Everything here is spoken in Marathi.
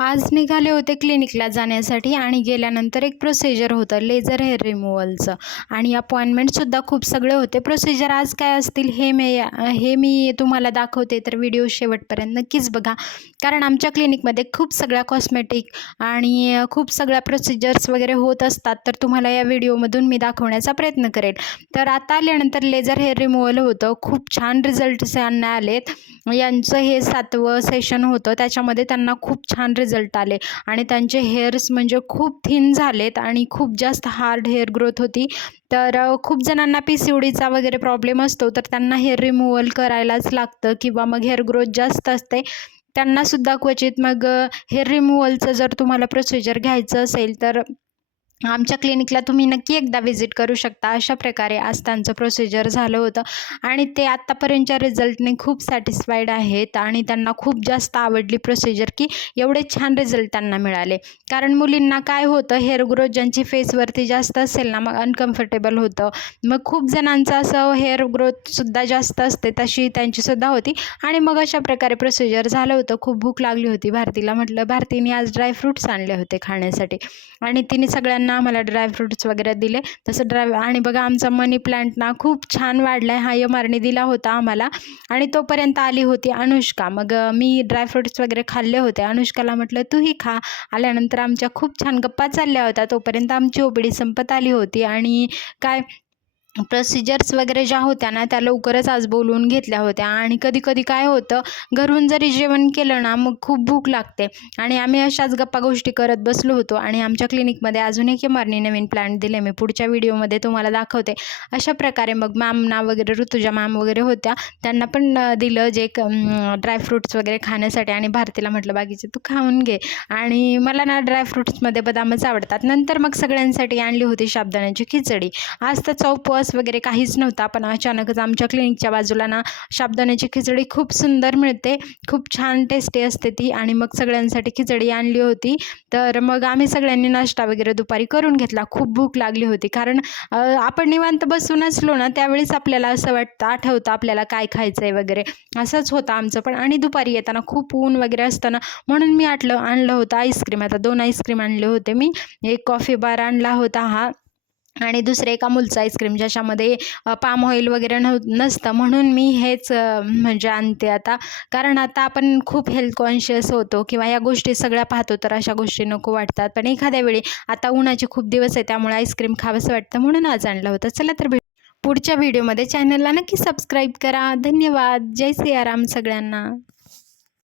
आज निघाले होते क्लिनिकला जाण्यासाठी आणि गेल्यानंतर एक प्रोसिजर होतं लेझर हेअर रिमूव्हलचं आणि अपॉइंटमेंटसुद्धा खूप सगळे होते. प्रोसिजर आज काय असतील हे मी तुम्हाला दाखवते, तर व्हिडिओ शेवटपर्यंत नक्कीच बघा. कारण आमच्या क्लिनिकमध्ये खूप सगळ्या कॉस्मेटिक आणि खूप सगळ्या प्रोसिजर्स वगैरे होत असतात, तर तुम्हाला या व्हिडिओमधून मी दाखवण्याचा प्रयत्न करेन. तर आता आल्यानंतर लेझर हेअर रिमूव्हल होतं. खूप छान रिझल्ट्स यांना आलेत. यांचं हे 7वं सेशन होतं. त्याच्यामध्ये त्यांना खूप छान रिझल्ट आले आणि त्यांचे हेअर्स म्हणजे खूप थिन झालेत आणि खूप जास्त हार्ड हेअर ग्रोथ होती. तर खूप जणांना PCODचा वगैरे प्रॉब्लेम असतो, तर त्यांना हेअर रिमूव्हल करायलाच लागतं किंवा मग हेअर ग्रोथ जास्त असते. त्यांनासुद्धा क्वचित मग हेअर रिमूव्हलचं जर तुम्हाला प्रोसिजर घ्यायचं असेल तर आमच्या क्लिनिकला तुम्ही नक्की एकदा व्हिजिट करू शकता. अशा प्रकारे आज त्यांचं प्रोसिजर झालं होतं आणि ते आत्तापर्यंतच्या रिझल्टने खूप सॅटिस्फाईड आहेत आणि त्यांना खूप जास्त आवडली प्रोसिजर, की एवढे छान रिझल्ट त्यांना मिळाले. कारण मुलींना काय होतं, हेअर ग्रोथ ज्यांची फेसवरती जास्त असेल ना, मग अनकम्फर्टेबल होतं. मग खूप जणांचं असं हेअर ग्रोथसुद्धा जास्त असते, तशी त्यांचीसुद्धा होती आणि मग अशा प्रकारे प्रोसिजर झालं होतं. खूप भूक लागली होती भारतीला. म्हटलं भारतीने आज ड्रायफ्रूट्स आणले होते खाण्यासाठी आणि तिने सगळ्यांना आम्हाला ड्रायफ्रूट्स वगैरे दिले. तसं आणि बघा आमचा मनी प्लांट ना खूप छान वाढला आहे. हा एम.आरने दिला होता आम्हाला आणि तोपर्यंत आली होती अनुष्का. मग मी ड्रायफ्रूट्स वगैरे खाल्ले होते. अनुष्काला म्हटलं तूही खा. आल्यानंतर आमच्या खूप छान गप्पा चालल्या होत्या. तोपर्यंत आमची OPD संपत आली होती आणि काय प्रोसिजर्स वगैरे ज्या होत्या ना, त्या लवकरच आज बोलवून घेतल्या होत्या आणि कधी-कधी काय होतं, घरून जरी जेवण केलं ना, मग खूप भूक लागते आणि आम्ही अशाच गप्पा-गोष्टी करत बसलो होतो आणि आमच्या क्लिनिकमध्ये अजून एक एम.आरने नवीन प्लांट दिले. मी पुढच्या व्हिडिओमध्ये तुम्हाला दाखवते. अशा प्रकारे मग मॅमना वगैरे ऋतुजा मॅम वगैरे होत्या, त्यांना पण दिलं जे ड्रायफ्रुट्स वगैरे खाण्यासाठी आणि भारतीला म्हटलं बाकीचे तू खाऊन घे आणि मला ना ड्रायफ्रुट्समध्ये बदामच आवडतात. नंतर मग सगळ्यांसाठी आणली होती साबुदाण्याची खिचडी. आज त्याचा उपवास वगैरे काहीच नव्हता, पण अचानकच आमच्या क्लिनिकच्या बाजूला ना साबुदाण्याची खिचडी खूप सुंदर मिळते, खूप छान टेस्टी असते ती आणि मग सगळ्यांसाठी खिचडी आणली होती. तर मग आम्ही सगळ्यांनी नाश्ता वगैरे दुपारी करून घेतला. खूप भूक लागली होती कारण आपण निवांत बसून असलो ना, त्यावेळेस आपल्याला असं वाटतं, आठवतं आपल्याला काय खायचं आहे वगैरे. असंच होतं आमचं पण आणि दुपारी येताना खूप ऊन वगैरे असतं ना, म्हणून मी आणलं होतं आईस्क्रीम. आता 2 आईस्क्रीम आणले होते मी. एक कॉफी बार आणला होता हा आणि दुसरं एक अमूलचं आईस्क्रीम ज्याच्यामध्ये पाम ऑइल वगैरे नसतं, म्हणून मी हेच म्हणजे आणते आता. कारण आता आपण खूप हेल्थ कॉन्शियस होतो किंवा या गोष्टी सगळ्या पाहतो, तर अशा गोष्टी नको वाटतात. पण एखाद्या वेळी आता उन्हाचे खूप दिवस आहे, त्यामुळे आईस्क्रीम खावंसं वाटतं म्हणून आज आणलं होतं. चला तर पुढच्या व्हिडिओमध्ये चॅनलला नक्की सबस्क्राईब करा. धन्यवाद. जय सियाराम सगळ्यांना.